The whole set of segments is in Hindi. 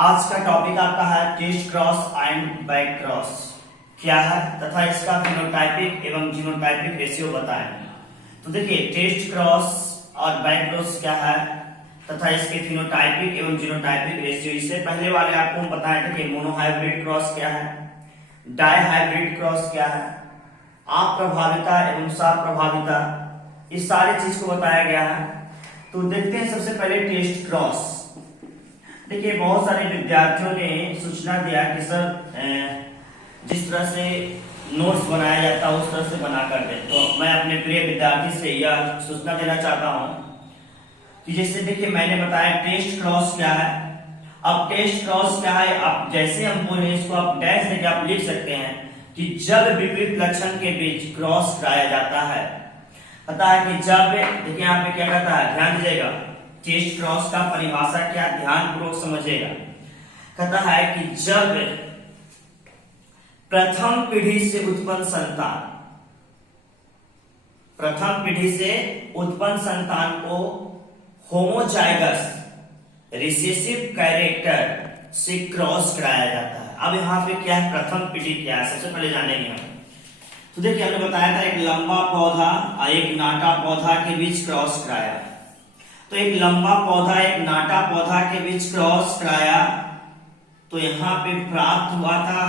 आज का टॉपिक आपका है test cross and back cross क्या है तथा इसका फिनोटाइपिक एवं जीनोटाइपिक रेशियो बताएं। तो देखिए टेस्ट क्रॉस और बैक क्रॉस क्या है तथा इसके फिनोटाइपिक एवं जीनोटाइपिक रेशियो। इससे पहले वाले आपको हम बताए थे कि मोनोहाइब्रिड क्रॉस क्या है, डायहाइब्रिड क्रॉस क्या है, अप्रभाविता एवं सप्रभाविता, इस सारी चीज को बताया गया है। तो देखते हैं सबसे पहले टेस्ट क्रॉस। देखिए बहुत सारे विद्यार्थियों ने सूचना दिया कि सर जिस तरह से नोट्स बनाया जाता है उस तरह से बना कर दे। तो मैं अपने प्रिय विद्यार्थी से यह सूचना देना चाहता हूं कि जैसे देखिए मैंने बताया टेस्ट क्रॉस क्या है। अब टेस्ट क्रॉस क्या है, आप जैसे हम बोले इसको आप डैश देके आप लिख सकते हैं कि जब विपरीत लक्षण के बीच क्रॉस कराया जाता है। पता है कि जब देखिए यहाँ पे क्या कहता है, ध्यान दीजिएगा, टेस्ट क्रॉस का परिभाषा क्या, ध्यान पूर्वक समझिएगा। कहता है कि जब प्रथम पीढ़ी से उत्पन्न संतान को होमोजाइगस रिसेसिव कैरेक्टर से क्रॉस कराया जाता है। अब यहाँ पे क्या है, प्रथम पीढ़ी क्या है, सबसे पहले जानेंगे हम। तो देखिए हमने बताया था एक लंबा पौधा और एक नाटा पौधा के बीच क्रॉस कराया। तो एक लंबा पौधा एक नाटा पौधा के बीच क्रॉस कराया तो यहाँ पे प्राप्त हुआ था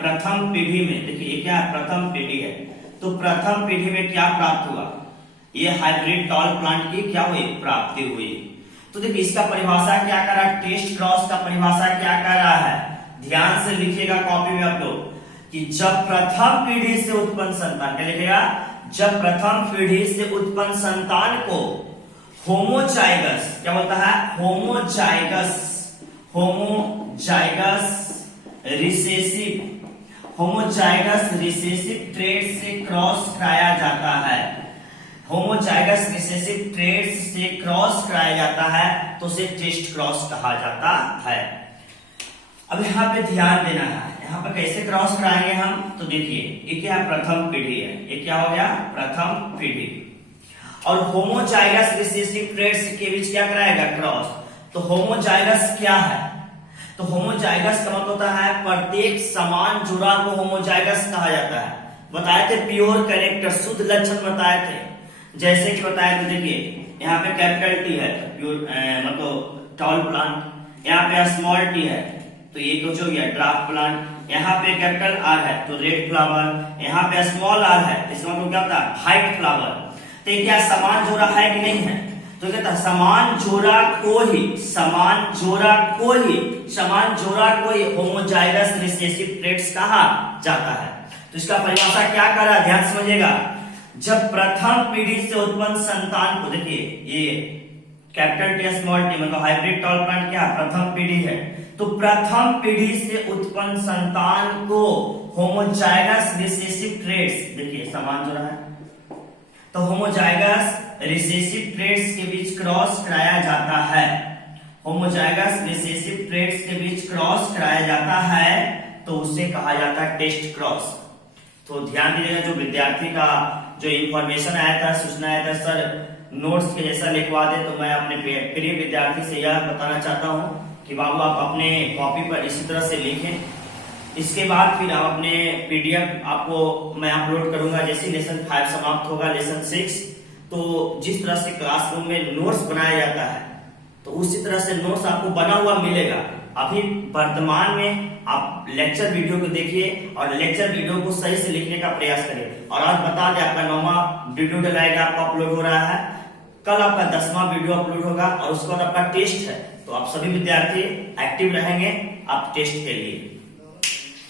प्रथम पीढ़ी में। देखिए ये क्या है, प्रथम पीढ़ी है। तो प्रथम पीढ़ी में क्या प्राप्त हुआ, ये हाइब्रिड टॉल प्लांट की क्या हुई, प्राप्ति हुई। तो देखिए इसका परिभाषा क्या कर रहा है, टेस्ट क्रॉस का परिभाषा क्या कर रहा है, ध्यान से लिखिएगा कॉपी में आप लोग कि जब प्रथम पीढ़ी से उत्पन्न संतान, क्या लिखेगा, जब प्रथम पीढ़ी से उत्पन्न संतान को होमोजाइगस, क्या होता है, होमोजाइगस रिसेसिव ट्रेट से क्रॉस कराया जाता है। होमोजाइगस रिसेसिव ट्रेट से क्रॉस कराया जाता है तो उसे टेस्ट क्रॉस कहा जाता है। अब यहाँ पे ध्यान देना है, यहाँ पे कैसे क्रॉस कराएंगे हम। तो देखिए ये क्या है, प्रथम पीढ़ी है, ये क्या हो गया, प्रथम पीढ़ी। और होमोजाइगस रिसेसिव ट्रेट्स के बीच क्या कराएगा, क्रॉस। तो होमोजाइगस क्या है, तो होमोजाइगस का मतलब होता है प्रत्येक समान जुड़ा को होमोजाइगस कहा जाता है। बताए थे प्योर कैरेक्टर, शुद्ध लक्षण बताए थे। जैसे कि बताए थे, देखिए यहाँ पे कैपिटल टी है प्योर मतलब टॉल प्लांट, यहाँ पे स्मॉल टी है तो ये कुछ हो गया ड्राफ्ट प्लांट, यहाँ पे कैपिटल आर है तो रेड फ्लावर, यहाँ पे स्मॉल आर है इसका मतलब क्या होता है, व्हाइट फ्लावर। तो ये क्या समान जोड़ा है कि नहीं है, तो कहता है समान जोड़ा को ही होमोजाइगस रिसेसिव ट्रेट्स कहा जाता है। तो इसका परिभाषा क्या कर रहा है, ध्यान समझिएगा। जब प्रथम पीढ़ी से उत्पन्न संतान को, देखिए ये कैपिटल टी स्मॉल टी मतलब हाइब्रिड टॉल प्लांट क्या प्रथम पीढ़ी है। तो प्रथम पीढ़ी से उत्पन्न संतान को होमोजाइगस रिसेसिव ट्रेट्स, देखिए समान जोड़ा है तो होमोजाइगस रिसेसिव ट्रेट्स के बीच क्रॉस कराया जाता है। होमोजाइगस रिसेसिव ट्रेट्स के बीच क्रॉस कराया जाता है तो उसे कहा जाता है टेस्ट क्रॉस। तो ध्यान दीजिएगा, जो विद्यार्थी का जो इंफॉर्मेशन आया था, सूचना आया था सर नोट्स के जैसा लिखवा दे, तो मैं अपने प्रिय विद्यार्थी से यह बताना चाहता हूं कि बाबू आप अपने कॉपी पर इसी तरह से लिखें। इसके बाद फिर आप अपने पीडीएफ आपको मैं अपलोड करूंगा। जैसे लेसन 5 समाप्त होगा, लेसन 6, तो जिस तरह से क्लासरूम में नोट्स बनाया जाता है तो उसी तरह से नोट्स आपको बना हुआ मिलेगा। अभी वर्तमान में आप लेक्चर वीडियो को देखिए और लेक्चर वीडियो को सही से लिखने का प्रयास करिए। और आज बता दें आपका 9वां वीडियो डलाएगा, आपका अपलोड हो रहा है, कल आपका 10वां वीडियो अपलोड होगा और उसके बाद आपका टेस्ट है। तो आप सभी विद्यार्थी एक्टिव रहेंगे आप टेस्ट के लिए।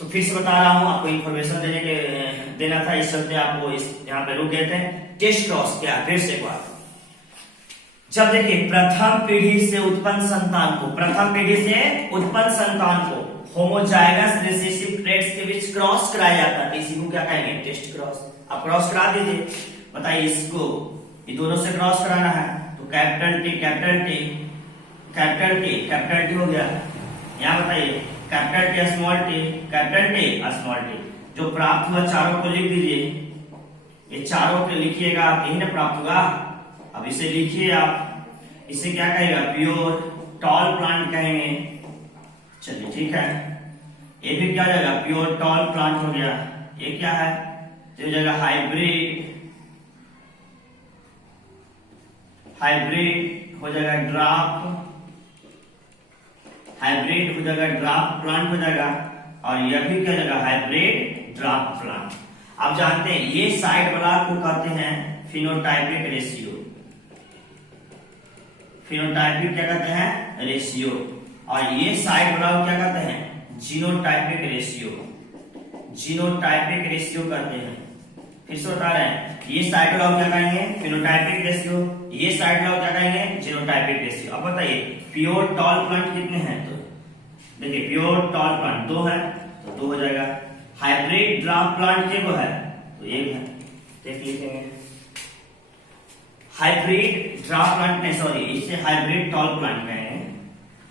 तो फिर से बता रहा हूं, आपको इन्फॉर्मेशन देना था, इस चलते आपको यहाँ पे रुक गए थे। टेस्ट क्रॉस क्या, फिर से एक बार, जब देखिए प्रथम पीढ़ी से उत्पन्न संतान को होमोजाइगस रिसेसिव ट्रेट्स के बीच क्रॉस कराया जाता है, इसी को क्या कहेंगे, टेस्ट क्रॉस। आप क्रॉस करा दीजिए, बताइए इसको ये दोनों से क्रॉस कराना है तो कैपिटल टी हो गया। यहाँ बताइए कैपिटल टी स्मॉल टी, जो प्राप्त हुआ चारों को लिख दीजिए। ये चारों को लिखिएगा आप, यही ना प्राप्त हुआ। अब इसे लिखिए आप, इसे क्या कहेगा, प्योर टॉल प्लांट कहेंगे। चलिए ठीक है, ये भी क्या हो जाएगा, प्योर टॉल प्लांट हो गया। ये क्या है, तो हो जाएगा हाइब्रिड, हाइब्रिड हो जाएगा ड्राफ्ट, हाइब्रिड हो जाएगा ड्राफ्ट प्लांट हो जाएगा, और यह भी क्या हो जाएगा, हाइब्रिड ड्राफ्ट प्लांट। आप जानते हैं ये साइड वाला को कहते हैं फिनोटाइपिक रेशियो, फिनोटाइपिक क्या कहते हैं, रेशियो, और ये साइड वाला को क्या कहते हैं, जीनोटाइपिक रेशियो, जीनोटाइपिक रेशियो कहते हैं। फिर से बता रहे हैं, ये साइड वाला को क्या कहेंगे, फिनोटाइपिक रेशियो, ये साइड वाला को क्या कहेंगे, जीनोटाइपिक रेशियो। अब बताइए प्योर टॉल प्लांट कितने हैं, तो देखिए प्योर टॉल प्लांट 2 है, तो 2 हो जाएगा। हाइब्रिड ड्राफ्ट प्लांट के को है, तो 1 है, देख लिखेंगे। हाइब्रिड ड्राफ्ट प्लांट नहीं, सॉरी, इसे हाइब्रिड टॉल प्लांट कहेंगे।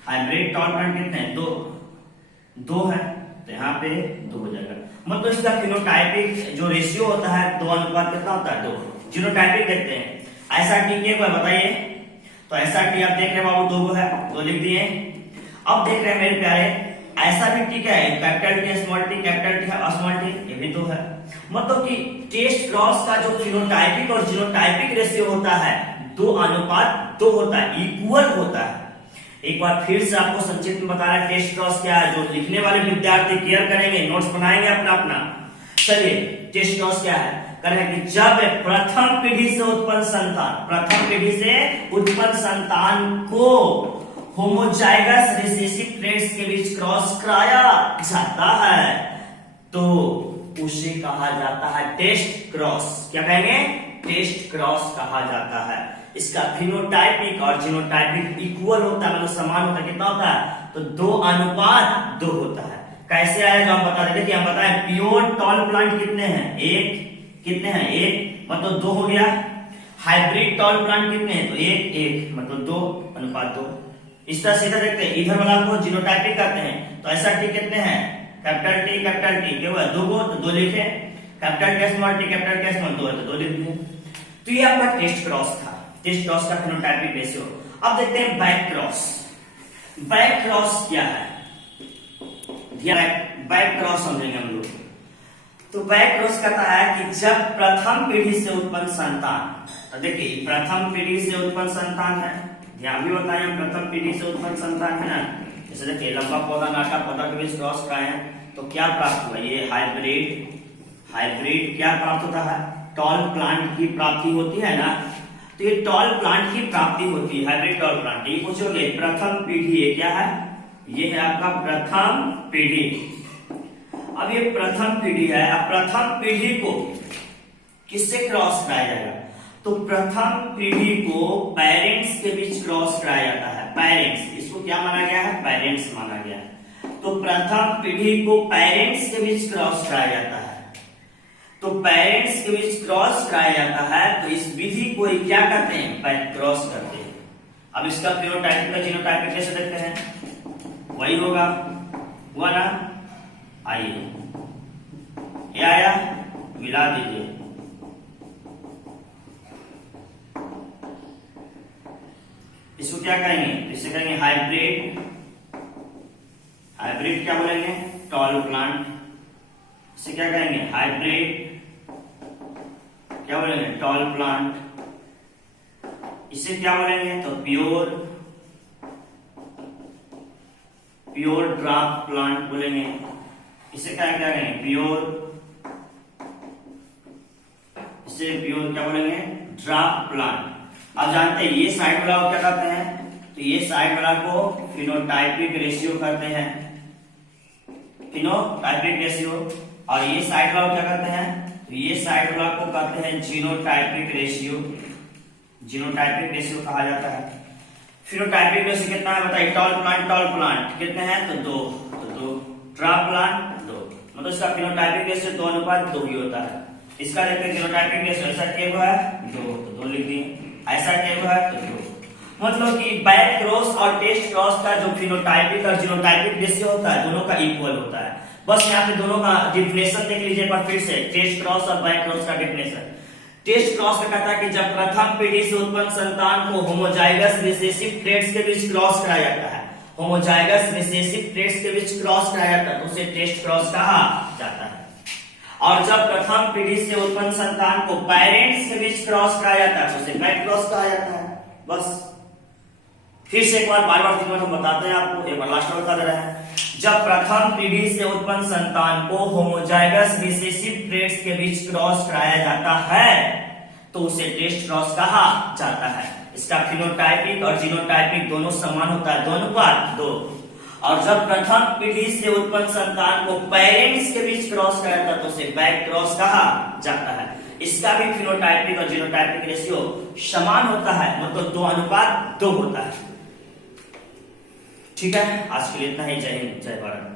हाइब्रिड टॉल प्लांट कितने हैं, 2 है, तो यहाँ पे 2 हो जाएगा। मतलब इसका फिनोटाइपिक जो रेशियो होता है 2 अनुपात कितना होता है, 2। जीनोटाइपिक देखते हैं, ऐसा टी के को बताइए, तो ऐसा टी आप देख रहे हैं बाबू 2 है, 2 लिख दिए। अब देख रहे हैं मेरे प्यारे, ऐसा भी टी क्या है, capital T small T, capital T small T, ये भी 2 है। मतलब कि टेस्ट क्रॉस का जो फिनोटाइपिक और जीनोटाइपिक रेशियो होता है 2 अनुपात 2 होता है, इक्वल होता है। एक बार फिर से आपको संक्षिप्त में बता रहा है टेस्ट क्रॉस क्या है, जो लिखने वाले विद्यार्थी केयर करेंगे, नोट्स बनाएंगे अपना अपना। चलिए टेस्ट क्रॉस क्या है, कह रहे हैं कि जब प्रथम पीढ़ी से उत्पन्न संतान, प्रथम पीढ़ी से उत्पन्न संतान को होमोजाइगस रिसेसिव ट्रेट्स के बीच क्रॉस कराया जाता है, तो उसे कहा जाता है टेस्ट क्रॉस। क्या कहेंगे, टेस्ट क्रॉस कहा जाता है। इसका फिनोटाइपिक और जीनोटाइपिक इक्वल होता है, मतलब समान होता है। कितना होता है, तो 2 अनुपात 2 होता है। कैसे आएगा हम बता देते, हम बताएं प्योर टॉल प्लांट कितने हैं, 1, कितने हैं, 1, मतलब 2 हो गया। हाइब्रिड टॉल प्लांट कितने हैं, तो 1, 1, मतलब 2 अनुपात 2। इस तरह सीधा देखते हैं, इधर वाला को जीनोटाइपिक कहते हैं, तो ऐसा टी कितने हैं, कैपिटल टी क्या हुआ, 2 को, तो 2 लिखे। Capital T small T, capital T small 2 है, तो 2 लिख दिए। तो ये आपका टेस्ट क्रॉस था, टेस्ट क्रॉस का फिनोटाइपिक रेशियो। अब देखते हैं बैक क्रॉस। बैक क्रॉस क्या है, बैक क्रॉस समझेंगे हम लोग। तो बैक क्रॉस कहता है कि जब प्रथम पीढ़ी से उत्पन्न संतान, तो देखिए प्रथम पीढ़ी से उत्पन्न संतान है, ध्यान भी बताएं हम प्रथम पीढ़ी से उत्पन्न संतान है ना। जैसे देखिए लंबा पौधा नाटा पौधा के बीच क्रॉस कराए, तो क्या प्राप्त हुआ, ये हाइब्रिड, हाइब्रिड क्या प्राप्त होता है, टॉल प्लांट की प्राप्ति होती है ना। तो ये टॉल प्लांट की प्राप्ति होती है, हाइब्रिड टॉल प्लांट। ये पूछोगे प्रथम पीढ़ी ये क्या है, ये है आपका प्रथम पीढ़ी। अब ये प्रथम पीढ़ी है, अब प्रथम पीढ़ी को किससे क्रॉस कराया जाएगा, तो प्रथम पीढ़ी को पेरेंट्स के बीच क्रॉस कराया जाता है। पेरेंट्स, इसको क्या माना गया है, पेरेंट्स माना गया है। तो प्रथम पीढ़ी को पेरेंट्स के बीच क्रॉस कराया जाता है, तो पेरेंट्स के बीच क्रॉस कराया जाता है, तो इस विधि को क्या कहते हैं, बैक क्रॉस करते हैं। अब इसका फिनोटाइपिक का जीनोटाइपिक कैसे देखते हैं, वही होगा, हुआ ना, आइए ये आया, मिला दीजिए। इसको क्या कहेंगे, इसे कहेंगे हाइब्रिड, हाइब्रिड क्या बोलेंगे, टॉल प्लांट। इसे क्या कहेंगे, हाइब्रिड क्या बोलेंगे, टॉल प्लांट। इसे क्या बोलेंगे, तो प्योर, प्योर ड्राफ्ट प्लांट बोलेंगे। इसे क्या क्या कहेंगे, प्योर, इसे प्योर क्या बोलेंगे, ड्राफ्ट प्लांट। अब जानते हैं ये साइड वाला को क्या कहते हैं, तो ये साइड वाला को फिनोटाइपिक रेशियो कहते हैं, फिनोटाइपिक रेशियो। और ये साइड वाला को क्या कहते हैं, तो ये साइड वाला को कहते हैं जीनोटाइपिक रेशियो, जीनोटाइपिक रेशियो कहा जाता है। फिनोटाइपिक रेशियो कितना है बताइए, टॉल प्लांट कितने हैं, तो 2, तो 2, ड्राफ्ट प्लांट 2, मतलब इसका फिनोटाइपिक रेशियो 2 अनुपात 2 ही होता है। इसका देखिए जीनोटाइपिक रेशियो ऐसा क्या हुआ है 2, तो 2 लिख दिए, ऐसा क्या हुआ है तो 2। मतलब कि बैक क्रॉस और टेस्ट क्रॉस का जो फिनोटाइपिक और जीनोटाइपिक रेशियो होता है दोनों का इक्वल होता है। बस यहाँ पे दोनों का डिफिनेशन देख लीजिए एक बार फिर से, टेस्ट क्रॉस और बैक क्रॉस का डिफिनेशन। टेस्ट क्रॉस का कहता है कि जब प्रथम पीढ़ी से उत्पन्न संतान को होमोजाइगस रिसेसिव ट्रेट्स के बीच क्रॉस कराया जाता है, होमोजाइगस रिसेसिव ट्रेट्स के बीच क्रॉस कराया जाता है तो उसे टेस्ट क्रॉस कहा जाता है। और जब प्रथम पीढ़ी से उत्पन्न संतान को पेरेंट्स के बीच क्रॉस कराया जाता है तो उसे बैक क्रॉस कहा जाता है। बस फिर से एक बार बार बार 3 बार हम बताते हैं आपको, एक बार लास्ट में बता दे रहे हैं। जब प्रथम पीढ़ी से उत्पन्न संतान को होमोजाइगस रिसेसिव ट्रेट्स के बीच क्रॉस कराया जाता है तो उसे टेस्ट क्रॉस कहा जाता है। इसका फिनोटाइपिक और जीनोटाइपिक दोनों समान होता है, 2:2। और जब प्रथम पीढ़ी से उत्पन्न संतान को पेरेंट्स के बीच क्रॉस कराया जाता है तो उसे बैक क्रॉस कहा जाता है। इसका भी फिनोटाइपिक और जीनोटाइपिक रेशियो समान होता है, मतलब 2:2 होता है। ठीक है, आज के लिए इतना ही। जय हिंद, जय भारत।